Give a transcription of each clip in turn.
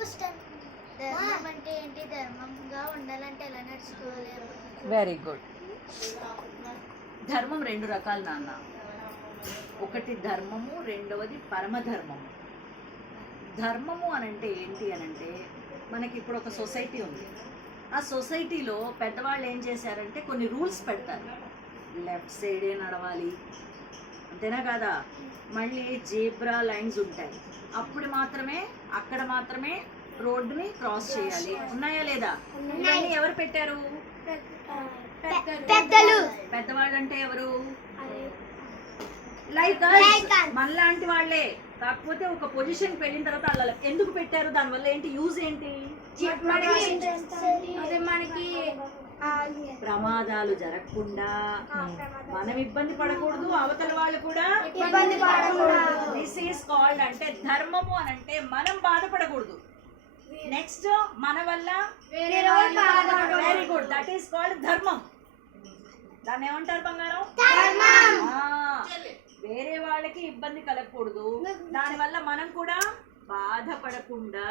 ధర్మం అంటే ఏంటి? ధర్మంగా ఉండాలంటే ఎలా నడుచుకోవాలి? Very good. ధర్మం రెండు రకాలు నాన్న. ఒకటి ధర్మము, రెండవది పరమధర్మము. ధర్మము అనంటే ఏంటి అనంటే, మనకి ఇప్పుడు ఒక సొసైటీ ఉంది. ఆ సొసైటీలో పెద్దవాళ్ళు ఏం చేశారంటే కొన్ని రూల్స్ పెడతారు. లెఫ్ట్ సైడే నడవాలి, అంతేనా కాదా? మళ్ళీ జీబ్రా లైన్స్ ఉంటాయి, అప్పుడు మాత్రమే అక్కడ మాత్రమే రోడ్డుని క్రాస్ చేయాలి. ఉన్నాయా లేదా? ఇవన్నీ ఎవరు పెట్టారు? పెద్దవాళ్ళు అంటే ఎవరు? లైక్ మనలాంటి వాళ్ళే. కాకపోతే ఒక పొజిషన్ వెళ్ళిన తర్వాత అలా ఎందుకు పెట్టారు? దానివల్ల ఏంటి యూజ్ ఏంటి? మనకి ప్రమాదాలు జరగకుండా మనం ఇబ్బంది పడకూడదు, అవతల వాళ్ళు కూడా ఇబ్బంది పడకూడదు. దిస్ ఈస్ కాల్డ్ అంటే ధర్మము అని అంటే మనం బాధపడకూడదు. నెక్స్ట్ మన వల్ల very good, that is called ధర్మం. దాన్ని ఏమంటారు బంగారం? వేరే వాళ్ళకి ఇబ్బంది కలగకూడదు, దానివల్ల మనం కూడా బాధపడకుండా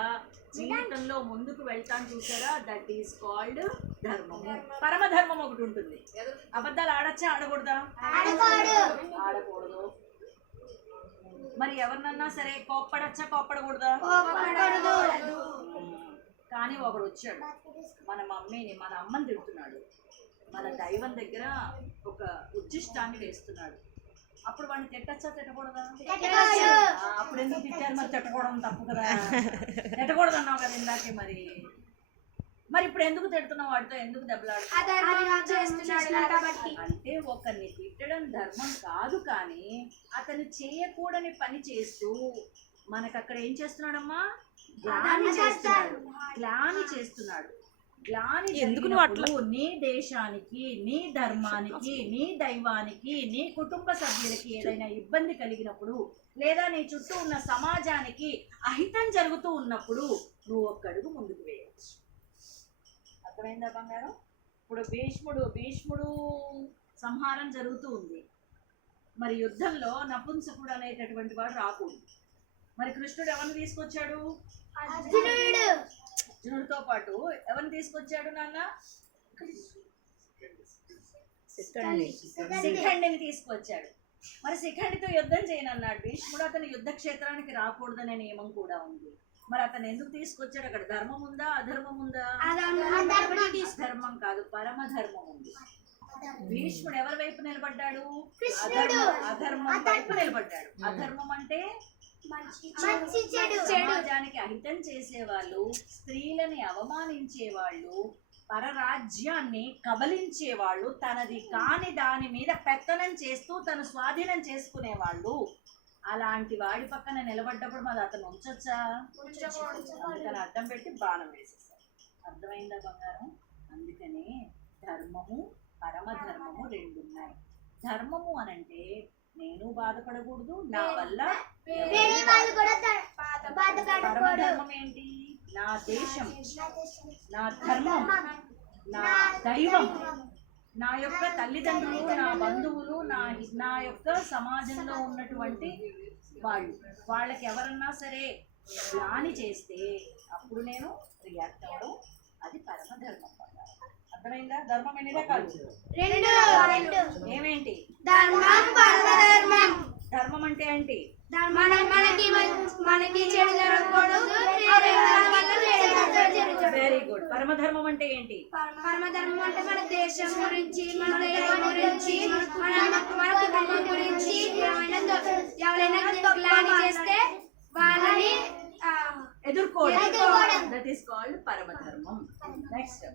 జీవితంలో ముందుకు వెళ్తాను చూసారా? దట్ ఈస్ కాల్డ్ ధర్మం. పరమధర్మం ఒకటి ఉంటుంది. అబద్ధాలు ఆడచ్చా ఆడకూడదా? ఆడకూడదు. మరి ఎవరినన్నా సరే కోప్పడచ్చా కోప్పడకూడదా? కానీ ఒకడు వచ్చాడు, మన మమ్మీని మన అమ్మని తిడుతున్నాడు, మన దైవం దగ్గర ఒక ఉచ్చిష్టాన్ని వేస్తున్నాడు. అప్పుడు వాడిని తిట్టచ్చా తిట్టకూడదా? అప్పుడు ఎందుకు తిట్టారు? మరి తిట్టకూడదు తప్పు కదా, తిట్టకూడదు అన్నావు కదా ఇందాకే. మరి ఇప్పుడు ఎందుకు తిడుతున్నావు? వాడితో ఎందుకు దెబ్బలాడుతున్నావు? అంటే ఒకరిని తిట్టడం ధర్మం కాదు, కానీ అతను చేయకూడని పని చేస్తూ మనకు అక్కడ ఏం చేస్తున్నాడమ్మా? గ్లాని చేస్తున్నాడు. గ్లాని చేస్తున్నాడు. గ్లాని జరిగినప్పుడు నీ దేశానికి, నీ ధర్మానికి, నీ దైవానికి, నీ కుటుంబ సభ్యులకి ఏదైనా ఇబ్బంది కలిగినప్పుడు, లేదా నీ చుట్టూ ఉన్న సమాజానికి అహితం జరుగుతూ ఉన్నప్పుడు నువ్వు ఒక్క అడుగు ముందుకు వేయవచ్చు. అర్థమైందా బంగారం? ఇప్పుడు భీష్ముడు సంహారం జరుగుతూ ఉంది. మరి యుద్ధంలో నపుంసకుడు అనేటటువంటి వాడు రాకూడదు. మరి కృష్ణుడు ఎవరిని తీసుకొచ్చాడు? అర్జునుడితో పాటు ఎవరిని తీసుకొచ్చాడు నాన్న? శిఖండిని తీసుకొచ్చాడు. మరి శిఖండితో యుద్ధం చేయనన్నాడు భీష్ముడు. అతను యుద్ధ క్షేత్రానికి రాకూడదనే నియమం కూడా ఉంది. మరి అతను ఎందుకు తీసుకొచ్చాడు? అక్కడ ధర్మం ఉందా అధర్మం ఉందా? ధర్మం కాదు, పరమధర్మం ఉంది. భీష్ముడు ఎవరి వైపు నిలబడ్డాడు? అధర్మం వైపు నిలబడ్డాడు. అధర్మం అంటే సమాజానికి అహితం చేసేవాళ్ళు, స్త్రీలని అవమానించేవాళ్ళు, పరరాజ్యాన్ని కబలించేవాళ్ళు, తనది కాని దాని మీద పెత్తనం చేస్తూ తను స్వాధీనం చేసుకునేవాళ్ళు. అలాంటి వాడి పక్కన నిలబడ్డప్పుడు మరి అతను ఉంచొచ్చా? అందుకని అడ్డం పెట్టి బాణం వేసేసారు. అర్థమైందా బంగారం? అందుకనే ధర్మము పరమధర్మము రెండు ఉన్నాయి. ధర్మము అనంటే నేను బాధపడకూడదు, నా వల్ల పరమధర్మం ఏంటి? నా దేశం, నా ధర్మం, నా దైవం, నా యొక్క తల్లిదండ్రులు, నా బంధువులు, నా యొక్క సమాజంలో ఉన్నటువంటి వాళ్ళకి ఎవరన్నా సరే గ్లాని చేస్తే అప్పుడు నేను రియాక్ట్ అవ్వడం, అది పరమధర్మం. అర్థమైందా? ధర్మం ఎన్ని రకాలు? ఏమేంటి? ధర్మం అంటే ఏంటి? Very good. పరమధర్మం అంటే ఏంటి? పరమధర్మం అంటే మన దేశం గురించి, మన దైవం గురించి, మన కుటుంబం గురించి ఎవరైనా గ్లాని చేస్తే వాళ్ళని ఎదుర్కోవడం. దట్ ఈస్ కాల్డ్ పరమధర్మం. నెక్స్ట్